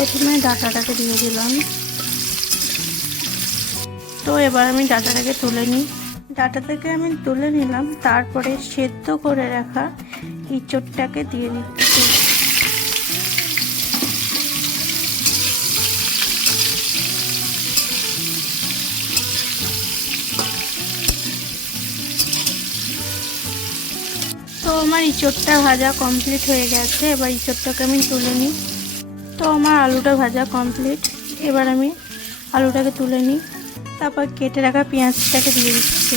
প্রথমে ডাঁটাটাকে দিয়ে দিলাম। তো এবার আমি ডাঁটাটাকে তুলে নিই। ডাঁটা থেকে আমি তুলে নিলাম, তারপরে সেদ্ধ করে রাখা ইঁচড়টাকে দিয়ে দিচ্ছি। তো আমার ইঁচড়টা ভাজা কমপ্লিট হয়ে গেছে, এবার ইঁচড়টাকে আমি তুলে নিই। তো আমার আলুটা ভাজা কমপ্লিট, এবার আমি আলুটাকে তুলে নিই। তারপর কেটে রাখা পেঁয়াজটাকে দিয়ে দিচ্ছি।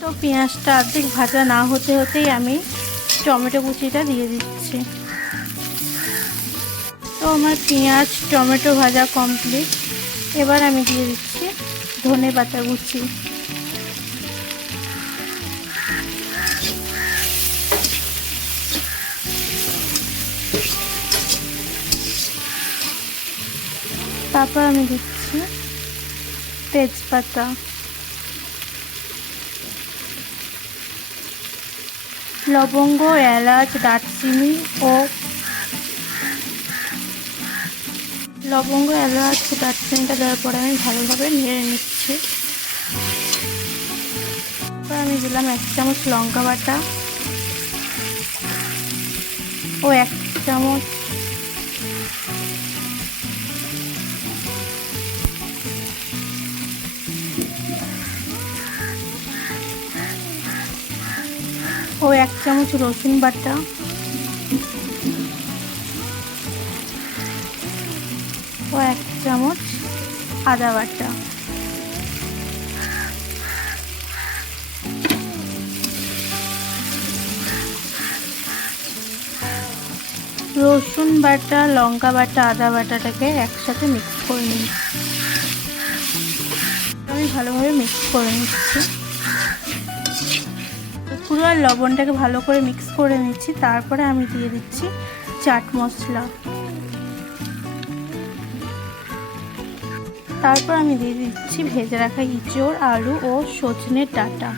তো পেঁয়াজটা অর্ধেক ভাজা না হতে হতেই আমি টমেটো কুচিটা দিয়ে দিচ্ছি। তো আমার পেঁয়াজ টমেটো ভাজা কমপ্লিট, এবার আমি দিয়ে দিচ্ছি ধনেপাতা কুচি। তারপর আমি দিচ্ছি তেজপাতা, লবঙ্গ, এলাচ, দারচিনি ও দারচিনিটা দেওয়ার পরে আমি ভালোভাবে নেড়ে নিচ্ছি। তারপর আমি দিলাম 1 চামচ লঙ্কা বাটা ও 1 চামচ রসুন বাটা ও 1 চামচ আদা বাটা। রসুন বাটা, লঙ্কা বাটা, আদা বাটাটাকে একসাথে মিক্স করে নিই। আমি ভালোভাবে মিক্স করে নিচ্ছি। পুরো আর লবণটাকে ভালো করে মিক্স করে নিচ্ছি। তারপরে আমি দিয়ে দিচ্ছি চাট মশলা। তারপর আমি দিয়ে দিচ্ছি ভেজে রাখা ইঁচড়, আলু ও সজনের ডাঁটা।